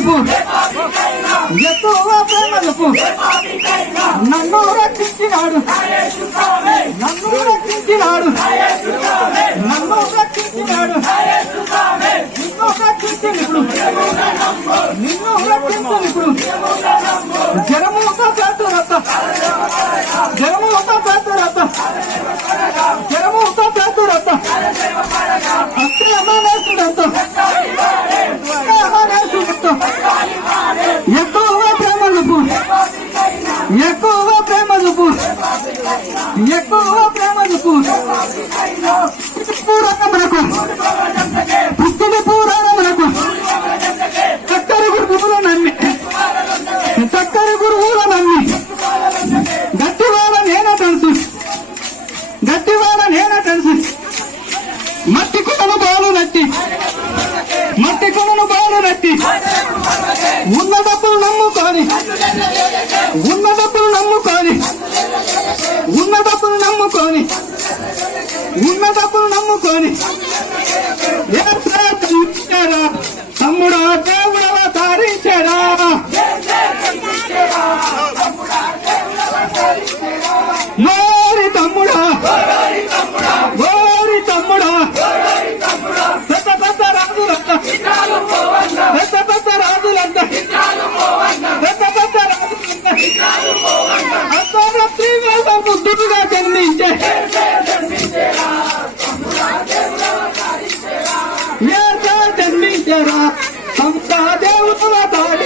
చూపు ఎక్కువ ప్రేమ చూపు నన్ను రక్షించినాడు నన్ను రక్షించినాడు నన్ను రక్షించినాడు నిన్ను రక్షించినప్పుడు నిన్ను రక్షించినప్పుడు జనముతో పేతురత జనముతో పేతురత జనముతో పేతురత అక్రమనేసుడంతో అక్రమనేసుడంతో ఎక్కువ ప్రేమ చూపు ఎక్కువ ప్రేమ చూపు ఎక్కువ ప్రేమ చూపు పూరణమునకు పుట్టిన పూరణమునకు చక్కరి గురువుల నమ్మి చక్కరి గురువుల నమ్మి గట్టివాడ నేనే తెలుసు గట్టివాడ నేనే తెలుసు మట్టి కొనను బాలు నట్టి మట్టి కొనను బాలు నట్టి ఉన్న డబ్బులు నమ్ముకొని ఉన్న డబ్బులు నమ్ముకొని ఉన్న డబ్బులు నమ్ముకొని ఉన్న డబ్బులు నమ్ముకొని